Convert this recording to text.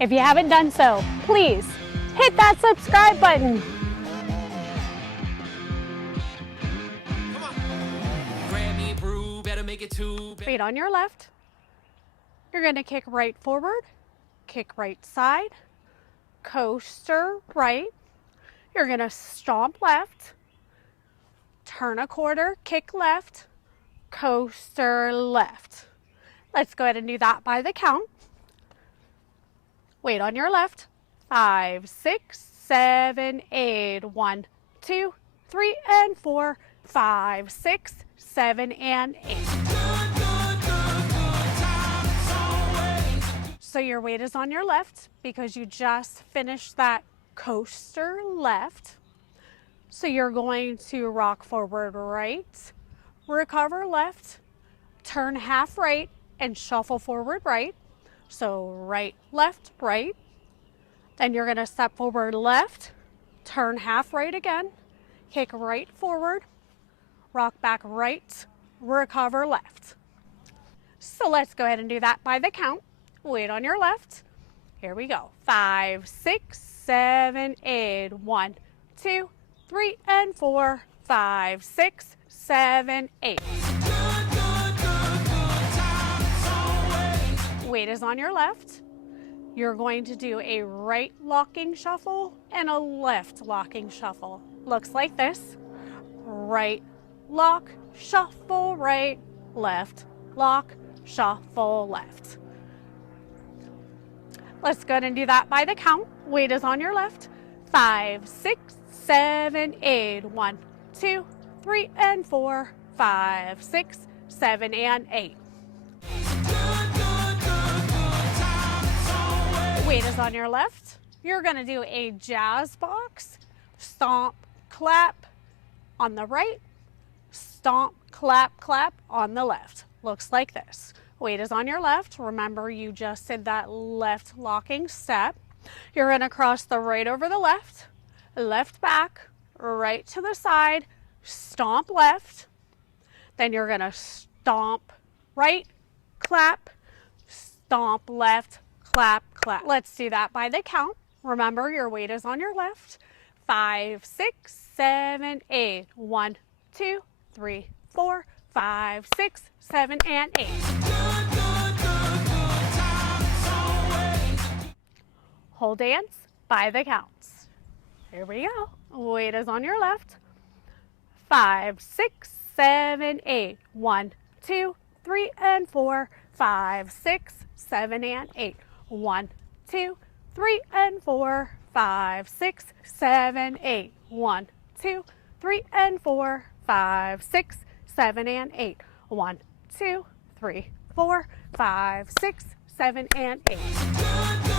If you haven't done so, please hit that subscribe button. Feet on your left. You're going to kick right forward, kick right side, coaster right. You're going to stomp left, turn a quarter, kick left, coaster left. Let's go ahead and do that by the count. Weight on your left. 5, 6, 7, 8. 1, 2, 3, and 4. 5, 6, 7, and 8. So your weight is on your left because you just finished that coaster left. So you're going to rock forward right, recover left, turn half right, and shuffle forward right. So right, left, right. Then you're going to step forward left, turn half right again, kick right forward, rock back right, recover left. So let's go ahead and do that by the count. Weight on your left. Here we go. 5, 6, 7, 8. 1, 2, 3, and 4. 5, 6, 7, 8. Weight is on your left. You're going to do a right locking shuffle and a left locking shuffle. Looks like this. Right lock, shuffle right, left lock, shuffle left. Let's go ahead and do that by the count. Weight is on your left. 5, 6, 7, 8. 1, 2, 3, and 4. 5, 6, 7, and 8. Weight is on your left. You're going to do a jazz box, stomp, clap on the right, stomp, clap, clap on the left. Looks like this. Weight is on your left. Remember, you just did that left locking step. You're going to cross the right over the left, left back, right to the side, stomp left. Then you're going to stomp right, clap, stomp left, clap, clap. Let's do that by the count. Remember, your weight is on your left. 5, 6, 7, 8. 1, 2, 3, 4, 5, 6, 7, and 8. Whole dance by the counts. Here we go. Weight is on your left. 5, 6, 7, 8. 1, 2, 3, and 4. 5, 6, 7, and 8. 1, 2, 3, and 4. 5, 6, 7, 8. 1, 2, 3, and 4. 5, 6, 7, and 8. 1, 2, 3, 4, 5, 6, 7, and 8.